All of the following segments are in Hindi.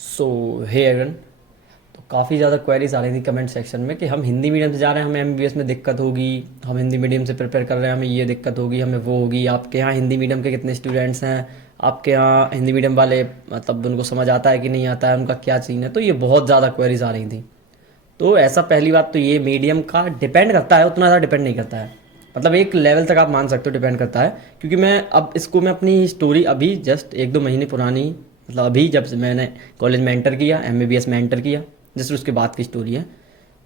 सो हे एवरीवन। तो काफ़ी ज़्यादा क्वेरीज आ रही थी कमेंट सेक्शन में कि हम हिंदी मीडियम से जा रहे हैं, हमें एमबीबीएस में दिक्कत होगी, हम हिंदी मीडियम से प्रिपेयर कर रहे हैं, हमें ये दिक्कत होगी, हमें वो होगी। आपके यहाँ हिंदी मीडियम के कितने स्टूडेंट्स हैं? आपके यहाँ हिंदी मीडियम वाले मतलब उनको समझ आता है कि नहीं आता है, उनका क्या सीन है? तो ये बहुत ज़्यादा क्वेरीज आ रही थी। तो ऐसा पहली बात तो ये मीडियम का डिपेंड करता है, उतना ज़्यादा डिपेंड नहीं करता है। मतलब एक लेवल तक आप मान सकते हो डिपेंड करता है, क्योंकि मैं अपनी स्टोरी अभी जस्ट 1-2 महीने पुरानी, मतलब अभी जब से मैंने कॉलेज में एंटर किया, एमबीबीएस में एंटर किया, जस्ट उसके बाद की स्टोरी है।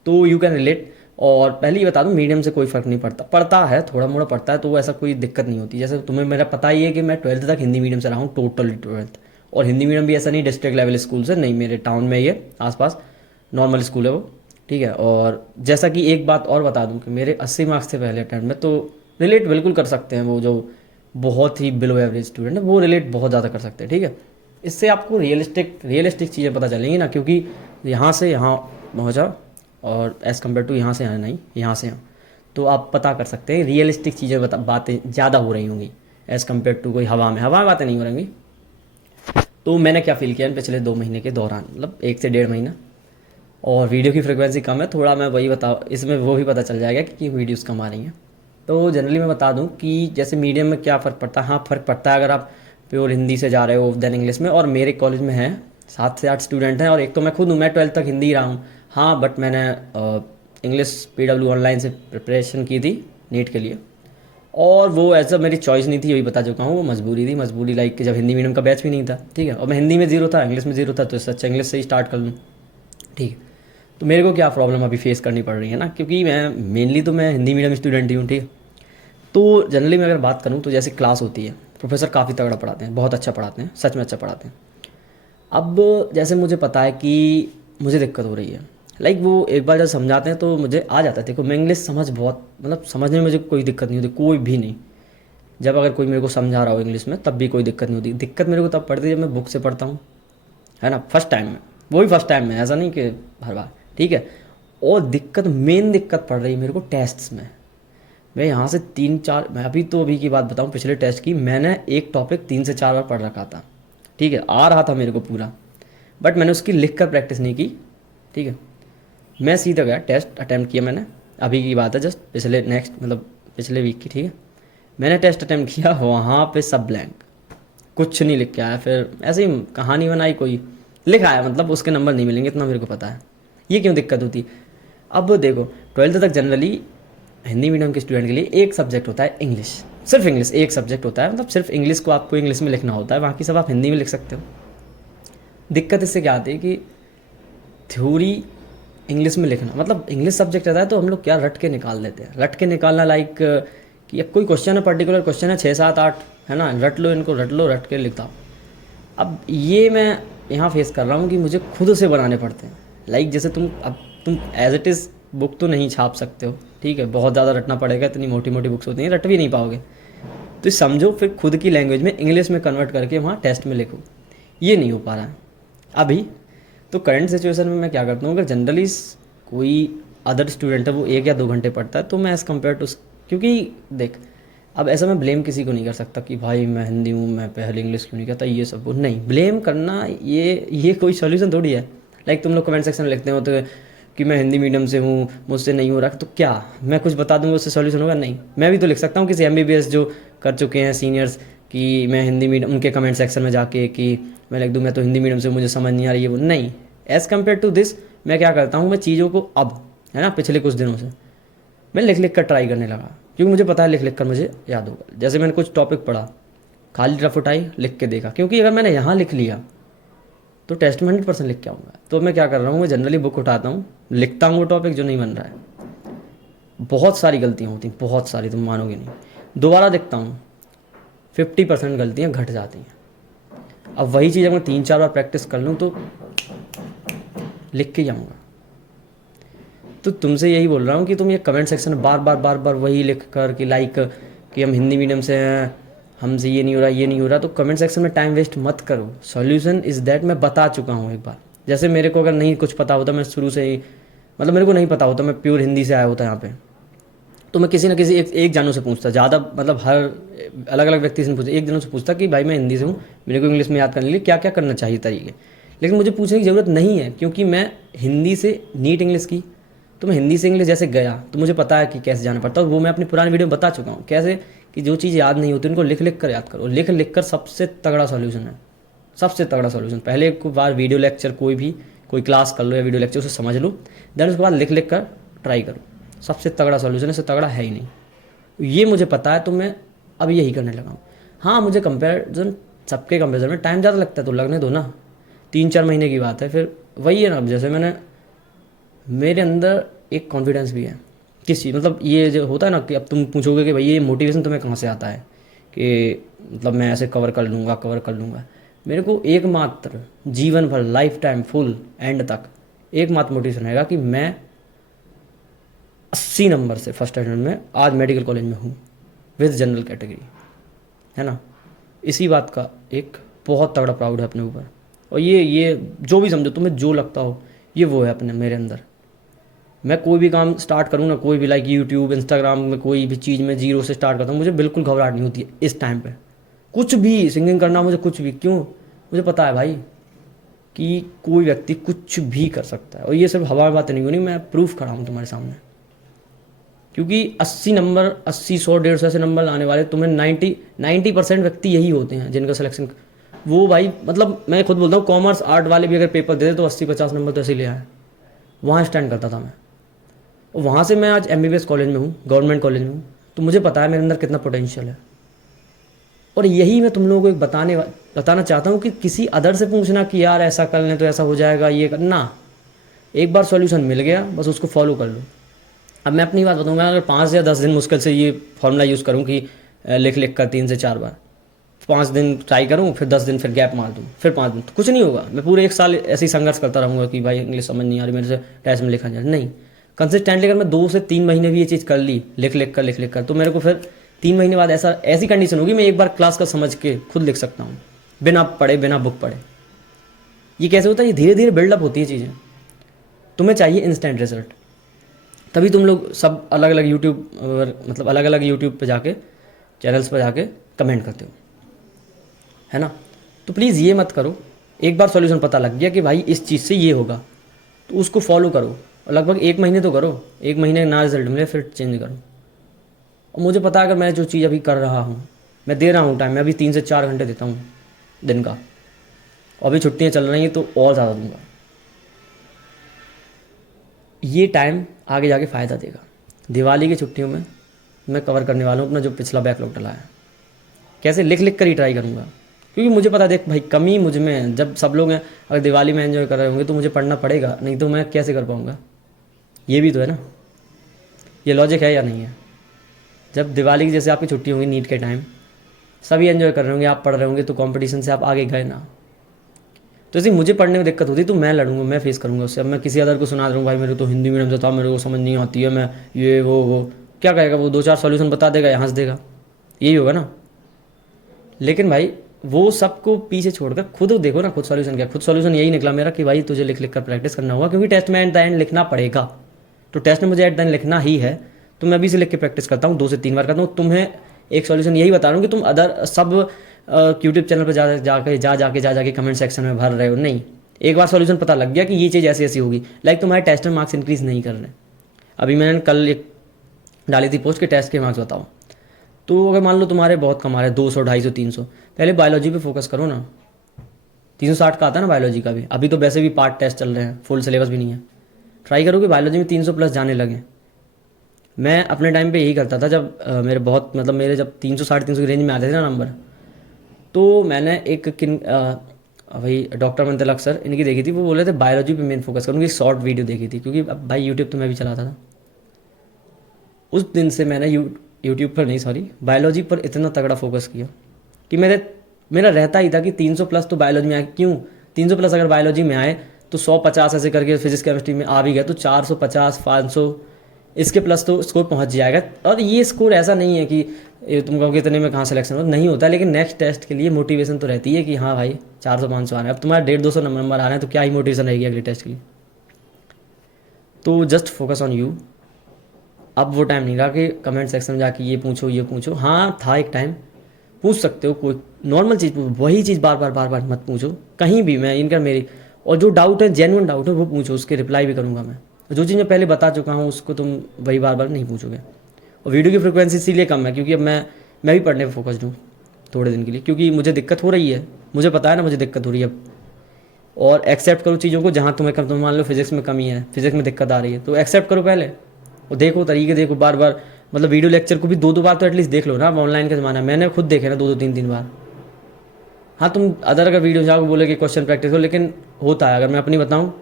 तो यू कैन रिलेट। और पहले ही बता दूं, मीडियम से कोई फ़र्क नहीं पड़ता, पड़ता है थोड़ा मोड़ा पड़ता है, तो वो ऐसा कोई दिक्कत नहीं होती। जैसे तुम्हें मेरा पता ही है कि मैं 12th तक हिंदी मीडियम से रहा हूँ, टोटल 12th। और हिंदी मीडियम भी ऐसा नहीं डिस्ट्रिक्ट लेवल स्कूल से, नहीं, मेरे टाउन में ही है आसपास, नॉर्मल स्कूल है वो। ठीक है। और जैसा कि एक बात और बता दूं कि मेरे 80 मार्क्स थे पहले अटैम्प्ट में, तो रिलेट बिल्कुल कर सकते हैं वो जो बहुत ही बिलो एवरेज स्टूडेंट है, वो रिलेट बहुत ज़्यादा कर सकते हैं। ठीक है। इससे आपको रियलिस्टिक रियलिस्टिक चीज़ें पता चलेंगी ना, क्योंकि यहाँ से यहाँ पहुँचा और एज़ कम्पेयर टू यहाँ से यहाँ नहीं, यहाँ से यहाँ, तो आप पता कर सकते हैं रियलिस्टिक चीज़ें बातें ज़्यादा हो रही होंगी एज़ कम्पेयर टू कोई हवा में बातें नहीं हो रही। तो मैंने क्या फील किया इन पिछले 2 महीने के दौरान, मतलब 1 से 1.5 महीना। और वीडियो की फ्रिक्वेंसी कम है थोड़ा, मैं वही बता, इसमें वो भी पता चल जाएगा कि वीडियोस कम आ रही हैं। तो जनरली मैं बता दूं कि जैसे मीडियम में क्या फ़र्क पड़ता है। हाँ, फ़र्क पड़ता है अगर आप प्योर हिंदी से जा रहे हो देन इंग्लिश में। और मेरे कॉलेज में है 7 से 8 स्टूडेंट हैं, और एक तो मैं खुद हूँ, मैं 12th तक हिंदी ही रहा हूँ। हाँ, बट मैंने इंग्लिश पीडब्ल्यू ऑनलाइन से प्रिपरेशन की थी नीट के लिए, और वो ऐसा मेरी चॉइस नहीं थी, यही बता चुका हूँ, वो मजबूरी थी। मजबूरी लाइक कि जब हिंदी मीडियम का बैच भी नहीं था, ठीक है, और मैं हिंदी में ज़ीरो था, इंग्लिश में ज़ीरो था, तो इससे अच्छा इंग्लिश से ही स्टार्ट कर लूँ। ठीक है। तो मेरे को क्या प्रॉब्लम अभी फेस करनी पड़ रही है ना, क्योंकि मैं मेनली तो मैं हिंदी मीडियम स्टूडेंट ही हूँ। ठीक है। तो जनरली मैं अगर बात करूँ तो जैसे क्लास होती है, प्रोफेसर काफ़ी तगड़ा पढ़ाते हैं, बहुत अच्छा पढ़ाते हैं, सच में अच्छा पढ़ाते हैं। अब जैसे मुझे पता है कि मुझे दिक्कत हो रही है, लाइक वो एक बार जब समझाते हैं तो मुझे आ जाता है। देखो, मैं इंग्लिश समझ बहुत, मतलब समझने में मुझे कोई दिक्कत नहीं होती, कोई भी नहीं। जब अगर कोई मेरे को समझा रहा हो इंग्लिश में तब भी कोई दिक्कत नहीं होती। दिक्कत मेरे को तब पड़ती है जब मैं बुक से पढ़ता हूँ, है ना, फर्स्ट टाइम में। वो भी फर्स्ट टाइम में, ऐसा नहीं कि हर बार। ठीक है। और मेन दिक्कत पड़ रही है मेरे को टेस्ट्स में। मैं यहाँ से 3-4, मैं अभी की बात बताऊँ, पिछले टेस्ट की मैंने एक टॉपिक 3 से 4 बार पढ़ रखा था। ठीक है, आ रहा था मेरे को पूरा, बट मैंने उसकी लिख कर प्रैक्टिस नहीं की। ठीक है। मैं सीधा गया, टेस्ट अटैम्प्ट किया मैंने, अभी की बात है, जस्ट पिछले वीक की। ठीक है। मैंने टेस्ट अटैम्प्ट किया, वहाँ पे सब ब्लैंक, कुछ नहीं लिख के आया। फिर ऐसे ही कहानी बनाई, कोई लिख आया, मतलब उसके नंबर नहीं मिलेंगे इतना मेरे को पता है। ये क्यों दिक्कत होती? अब देखो, 12th तक जनरली हिंदी मीडियम के स्टूडेंट के लिए एक सब्जेक्ट होता है इंग्लिश, सिर्फ इंग्लिश एक सब्जेक्ट होता है, मतलब सिर्फ इंग्लिश को आपको इंग्लिश में लिखना होता है, बाकी सब आप हिंदी में लिख सकते हो। दिक्कत इससे क्या आती है कि थ्योरी इंग्लिश में लिखना, मतलब इंग्लिश सब्जेक्ट रहता है तो हम लोग क्या रट के निकाल देते हैं। रट के निकालना लाइक कि अब कोई क्वेश्चन है, पर्टिकुलर क्वेश्चन है, 6-7-8, है ना, रट लो इनको, रट लो, रट के लिख दो। अब ये मैं यहाँ फेस कर रहा हूँ कि मुझे खुद से बनाने पड़ते हैं। लाइक जैसे तुम एज इट इज़ बुक तो नहीं छाप सकते हो, ठीक है, बहुत ज़्यादा रटना पड़ेगा, इतनी मोटी मोटी बुक्स होती हैं, रट भी नहीं पाओगे। तो समझो फिर खुद की लैंग्वेज में इंग्लिश में कन्वर्ट करके वहाँ टेस्ट में लिखो, ये नहीं हो पा रहा है अभी। तो करंट सिचुएशन में मैं क्या करता हूँ, अगर जनरली कोई अदर स्टूडेंट है वो 1 या 2 घंटे पढ़ता है, तो मैं एज़ कम्पेयर टू, क्योंकि देख, अब ऐसा मैं ब्लेम किसी को नहीं कर सकता कि भाई मैं हिंदी हूँ, मैं पहले इंग्लिश क्यों नहीं कहता, ये सब नहीं, ब्लेम करना ये कोई सॉल्यूशन थोड़ी है। लाइक तुम लोग कमेंट सेक्शन में लिखते हो तो कि मैं हिंदी मीडियम से हूँ, मुझसे नहीं हो रहा, तो क्या मैं कुछ बता दूंगा उससे सॉल्यूशन होगा? नहीं। मैं भी तो लिख सकता हूँ किसी एमबीबीएस जो कर चुके हैं सीनियर्स, कि मैं हिंदी मीडियम, उनके कमेंट सेक्शन में जाके कि मैं लिख दूँ मैं तो हिंदी मीडियम से, मुझे समझ नहीं आ रही है वो। नहीं, एज़ कम्पेयर टू दिस मैं क्या करता हूँ, मैं चीज़ों को अब, है ना, पिछले कुछ दिनों से मैं लिख लिख कर ट्राई करने लगा, क्योंकि मुझे पता है लिख लिख कर मुझे याद होगा। जैसे मैंने कुछ टॉपिक पढ़ा, खाली रफ उठाई, लिख के देखा, क्योंकि अगर मैंने यहाँ लिख लिया तो टेस्ट में 100% लिख के आऊँगा। तो मैं क्या कर रहा हूँ, मैं जनरली बुक उठाता हूँ, लिखता हूँ वो टॉपिक जो नहीं बन रहा है। बहुत सारी गलतियाँ होती हैं, बहुत सारी, तुम मानोगे नहीं। दोबारा देखता हूँ, 50% गलतियाँ घट जाती हैं। अब वही चीज़ अगर 3-4 बार प्रैक्टिस कर लूँ तो लिख के जाऊँगा। तो तुमसे यही बोल रहा हूँ कि तुम ये कमेंट सेक्शन में बार बार बार बार वही लिख कर कि लाइक कि हम हिंदी मीडियम से हैं, हमसे ये नहीं हो रहा, ये नहीं हो रहा, तो कमेंट सेक्शन में टाइम वेस्ट मत करो। सॉल्यूशन इज़ दैट, मैं बता चुका हूँ एक बार। जैसे मेरे को अगर नहीं कुछ पता होता, मैं शुरू से ही, मतलब मेरे को नहीं पता होता, मैं प्योर हिंदी से आया होता यहाँ पे, तो मैं किसी ना किसी एक जानू से पूछता, ज़्यादा मतलब हर अलग अलग व्यक्ति से पूछता, एक जानू से पूछता कि भाई मैं हिंदी से हूँ, मेरे को इंग्लिश में याद करने के लिए क्या क्या करना चाहिए तरीके। लेकिन मुझे पूछने की ज़रूरत नहीं है, क्योंकि मैं हिंदी से नीट इंग्लिश की, तो मैं हिंदी से इंग्लिश जैसे गया तो मुझे पता है कि कैसे जाना पड़ता है। वो मैं अपनी पुरानी वीडियो में बता चुका हूँ कैसे, कि जो चीज़ याद नहीं होती उनको लिख लिख कर याद करो। लिख लिख कर सबसे तगड़ा सॉल्यूशन है, सबसे तगड़ा सॉल्यूशन। पहले एक बार वीडियो लेक्चर कोई क्लास कर लो या वीडियो लेक्चर, उसे समझ लो, देन उसके बाद लिख लिख कर ट्राई करो। सबसे तगड़ा सॉल्यूशन है, इससे तगड़ा है ही नहीं। ये मुझे पता है, तो मैं अब यही करने लगा हूँ। हाँ, मुझे कंपेरिजन, सबके कंपेरिजन में टाइम ज़्यादा लगता है, तो लगने दो ना, 3-4 महीने की बात है। फिर वही है ना, अब जैसे मेरे अंदर एक कॉन्फिडेंस भी है किस चीज़, मतलब ये जो होता है ना कि अब तुम पूछोगे कि भाई ये मोटिवेशन तुम्हें कहाँ से आता है, कि मतलब मैं ऐसे कवर कर लूँगा। मेरे को एकमात्र जीवन भर, लाइफ टाइम, फुल एंड तक एकमात्र मोटिवेशन रहेगा कि मैं 80 नंबर से फर्स्ट अटेम्प्ट में आज मेडिकल कॉलेज में हूँ विद जनरल कैटेगरी, है ना। इसी बात का एक बहुत तगड़ा प्राउड है अपने ऊपर। और ये जो भी समझो, तुम्हें जो लगता हो, ये वो है अपने मेरे अंदर। मैं कोई भी काम स्टार्ट करूँ ना, कोई भी लाइक यूट्यूब, इंस्टाग्राम में कोई भी चीज़ मैं जीरो से स्टार्ट करता हूँ, मुझे बिल्कुल घबराहट नहीं होती है इस टाइम पे। कुछ भी सिंगिंग करना, मुझे कुछ भी, क्यों, मुझे पता है भाई कि कोई व्यक्ति कुछ भी कर सकता है। और ये सिर्फ हवा में बातें नहीं होनी, मैं प्रूफ खड़ा हूँ तुम्हारे सामने। क्योंकि 80 नंबर, 80, 100, 150 ऐसे नंबर लाने वाले तुम्हें 90% व्यक्ति यही होते हैं जिनका सिलेक्शन, वो भाई, मतलब मैं खुद बोलता हूँ, कॉमर्स आर्ट वाले भी अगर पेपर दे दे तो 80-50 नंबर तो ऐसे ले आए। वहाँ स्टैंड करता था मैं, और वहाँ से मैं आज MBBS कॉलेज में हूँ, गवर्नमेंट कॉलेज में हूँ। तो मुझे पता है मेरे अंदर कितना पोटेंशियल है। और यही मैं तुम लोगों को एक बताना चाहता हूँ कि किसी अदर से पूछना कि यार ऐसा कर लें तो ऐसा हो जाएगा, ये करना, एक बार सॉल्यूशन मिल गया, बस उसको फॉलो कर लो। अब मैं अपनी बात बताऊँगा, अगर 5 या 10 दिन मुश्किल से ये फॉर्मूला यूज़ करूँ कि लिख लिख कर 3 से 4 बार, 5 दिन ट्राई करूँ, फिर 10 दिन फिर गैप मार दूँ, फिर 5 दिन, तो कुछ नहीं होगा। मैं पूरे 1 साल ऐसे ही संघर्ष करता रहूँगा कि भाई इंग्लिश समझ नहीं आ रही, मेरे से टेस्ट में लिखा नहीं। नहीं, कंसिस्टेंटली अगर मैं 2 से 3 महीने भी ये चीज़ कर ली, लिख लिख कर, तो मेरे को फिर 3 महीने बाद ऐसी कंडीशन होगी, मैं एक बार क्लास का समझ के खुद लिख सकता हूँ, बिना पढ़े, बिना बुक पढ़े। ये कैसे होता है, ये धीरे धीरे बिल्डअप होती है चीज़ें। तुम्हें चाहिए इंस्टेंट रिजल्ट, तभी तुम लोग सब अलग अलग यूट्यूब पे जाके, चैनल्स पर जाके कमेंट करते हो, है ना। तो प्लीज़ ये मत करो। एक बार सॉल्यूशन पता लग गया कि भाई इस चीज़ से ये होगा, तो उसको फॉलो करो, और लगभग 1 महीने तो करो। 1 महीने ना रिजल्ट मिले फिर चेंज करो। और मुझे पता है, अगर मैं जो चीज़ अभी कर रहा हूँ, मैं दे रहा हूँ टाइम, मैं अभी 3 से 4 घंटे देता हूँ दिन का, और अभी छुट्टियाँ चल रही हैं तो और ज़्यादा दूंगा। ये टाइम आगे जाके फ़ायदा देगा। दिवाली की छुट्टियों में मैं कवर करने वाला हूँ अपना जो पिछला बैकलॉग डला है। कैसे, लिख लिख कर ही ट्राई करूँगा, क्योंकि मुझे पता, देख भाई, कमी मुझ में है। जब सब लोग हैं, अगर दिवाली में एंजॉय कर रहे होंगे तो मुझे पढ़ना पड़ेगा, नहीं तो मैं कैसे कर पाऊँगा। ये भी तो है ना, ये लॉजिक है या नहीं है। जब दिवाली की जैसे आपकी छुट्टी होंगी, नीट के टाइम सभी एंजॉय कर रहे होंगे, आप पढ़ रहे होंगे, तो कंपटीशन से आप आगे गए ना। तो ऐसे मुझे पढ़ने में दिक्कत होती है तो मैं लड़ूंगा, मैं फेस करूँगा उससे। अब मैं किसी अदर को सुना दूँ, भाई मेरे तो हिंदी मीडियम से था, मेरे को समझ नहीं आती है, मैं ये वो क्या कहेगा वो, 2-4 सॉल्यूशन बता देगा या हंस देगा, यही होगा ना। लेकिन भाई वो सबको पीछे छोड़कर खुद देखो ना, खुद सॉल्यूशन क्या। खुद सॉल्यूशन यही निकला मेरा कि भाई तुझे लिख लिख कर प्रैक्टिस करना होगा, क्योंकि टेस्ट में एट द एंड लिखना पड़ेगा। तो टेस्ट में मुझे एट द एंड लिखना ही है, तो मैं अभी से लिख के प्रैक्टिस करता हूँ, 2 से 3 बार करता हूँ। तुम्हें एक सॉल्यूशन यही बता रहा हूँ कि तुम अदर सब यूट्यूब चैनल पर जाके कमेंट सेक्शन में भर रहे हो, नहीं। एक बार सॉल्यूशन पता लग गया कि ये चीज़ ऐसी ऐसी होगी, लाइक तुम्हारे टेस्ट में मार्क्स इंक्रीज़ नहीं कर रहे। अभी मैंने कल एक डाली थी पोस्ट के टेस्ट के मार्क्स बताओ, तो अगर मान लो तुम्हारे बहुत कम आ रहे हैं, 200, 250, 300, पहले बायोलॉजी पे फोकस करो ना। 360 का आता है ना बायोलॉजी का भी। अभी तो वैसे भी पार्ट टेस्ट चल रहे हैं, फुल सिलेबस भी नहीं है। ट्राई करो कि बायोलॉजी में 300 प्लस जाने लगे। मैं अपने टाइम पे यही करता था, जब मेरे जब 300, 350 की रेंज में आते थे ना नंबर, तो मैंने वही डॉक्टर मन तिलक सर, इनकी देखी थी। वो बोले थे बायोलॉजी पे मेन फोकस करूँगी, शॉर्ट वीडियो देखी थी, क्योंकि अब भाई यूट्यूब तो मैं भी चलाता था। उस दिन से मैंने यूट्यूब पर नहीं, सॉरी, बायोलॉजी पर इतना तगड़ा फोकस किया कि मेरा रहता ही था कि 300 प्लस तो बायोलॉजी में आए। क्यों 300 प्लस अगर बायोलॉजी में आए तो 150 ऐसे करके फिजिक्स केमिस्ट्री में आ भी गया तो 450, 500 इसके प्लस तो स्कोर पहुंच जाएगा। और ये स्कोर ऐसा नहीं है कि तुम कहोगे इतने में कहाँ सिलेक्शन हो, नहीं होता। लेकिन नेक्स्ट टेस्ट के लिए मोटिवेशन तो रहती है कि हाँ भाई 400-500 आ रहे हैं। अब तुम्हारा 150-200 नंबर आ रहे हैं तो क्या ही मोटिवेशन रहेगी अगले टेस्ट के लिए। तो जस्ट फोकस ऑन यू। अब वो टाइम नहीं रहा कि कमेंट सेक्शन में जाके ये पूछो ये पूछो। हाँ था एक टाइम, पूछ सकते हो, कोई नॉर्मल चीज़, वही चीज़ बार बार मत पूछो कहीं भी। मैं इनका मेरी और जो डाउट है, जेन्युइन डाउट है, वो पूछो, उसके रिप्लाई भी करूँगा मैं। जो चीज़ मैं पहले बता चुका हूँ उसको तुम वही बार बार नहीं पूछोगे। और वीडियो की फ्रिक्वेंसी इसीलिए कम है क्योंकि अब मैं भी पढ़ने पर फोकस्ड हूँ थोड़े दिन के लिए, क्योंकि मुझे दिक्कत हो रही है, मुझे पता है ना मुझे दिक्कत हो रही है अब। और एक्सेप्ट करो चीज़ों को, जहाँ तुम मान लो फिजिक्स में कमी है, फिजिक्स में दिक्कत आ रही है, तो एक्सेप्ट करो पहले और देखो तरीके, देखो बार बार, मतलब वीडियो लेक्चर को भी 2-2 बार तो एटलीस्ट देख लो ना। अब ऑनलाइन का ज़माना है, मैंने खुद देखे ना 2-2 3-3 बार। हाँ तुम अगर वीडियो जाओ बोले कि क्वेश्चन प्रैक्टिस हो, लेकिन होता है, अगर मैं अपनी बताऊँ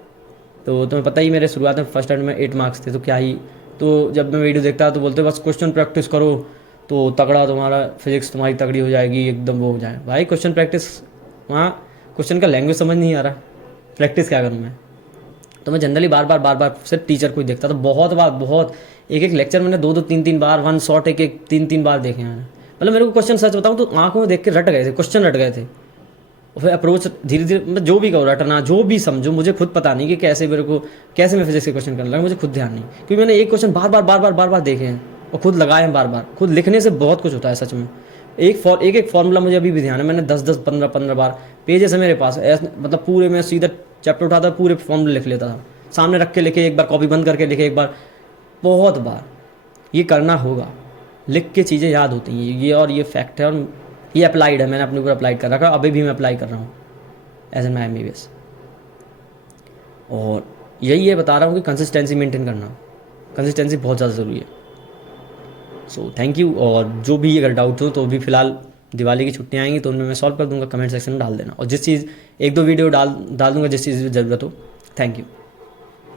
तो तुम्हें पता ही, मेरे शुरुआत में फर्स्ट अटेम्प्ट में 8 मार्क्स थे, तो क्या ही। तो जब मैं वीडियो देखता तो बोलते बस क्वेश्चन प्रैक्टिस करो तो तगड़ा तुम्हारा फिजिक्स तुम्हारी तगड़ी हो जाएगी, एकदम वो हो जाए। भाई क्वेश्चन प्रैक्टिस, वहाँ क्वेश्चन का लैंग्वेज समझ नहीं आ रहा, प्रैक्टिस क्या करूँ मैं। तो मैं जनरली बार बार सिर्फ टीचर को ही देखता था, बहुत बार, बहुत एक एक लेक्चर मैंने 2-2 3-3 बार, वन शॉट एक एक 3-3 बार देखे हैं। मतलब मेरे को क्वेश्चन सच बताऊँ तो आंखों में देख के रट गए थे, क्वेश्चन रट गए थे। और फिर अप्रोच धीरे धीरे, मतलब जो भी करो रटना, जो भी समझो, मुझे खुद पता नहीं कि कैसे मेरे को, कैसे मैं फिजिक्स के क्वेश्चन करने लगा, मुझे खुद ध्यान नहीं, क्योंकि मैंने एक क्वेश्चन बार बार देखे हैं और खुद लगाए हैं बार बार। खुद लिखने से बहुत कुछ होता है सच में। एक एक फॉर्मूला मुझे अभी भी ध्यान है, मैंने 10-10 15-15 बार, पेजेस है मेरे पास ऐसे, मतलब पूरे मैं सीधा चैप्टर उठाता पूरे फॉर्मूले लिख लेता था, सामने रख के लिखे, एक बार कॉपी बंद करके लिखे, एक बार, बहुत बार। ये करना होगा, लिख के चीज़ें याद होती हैं ये, और ये फैक्ट है, और ये अप्लाइड है, मैंने अपने ऊपर अप्लाई कर रखा है, अभी भी मैं अप्लाई कर रहा हूँ एज एन माई MBBS। और यही है, बता रहा हूँ कि कंसिस्टेंसी मेंटेन करना, कंसिस्टेंसी बहुत ज़्यादा ज़रूरी है। So thank you. और जो भी अगर डाउट हो तो भी फ़िलहाल दिवाली की छुट्टियाँ आएंगी तो उनमें मैं सॉल्व कर दूंगा, कमेंट सेक्शन में डाल देना। और जिस चीज़ 1-2 वीडियो डाल दूंगा जिस चीज़ की ज़रूरत हो। Thank you.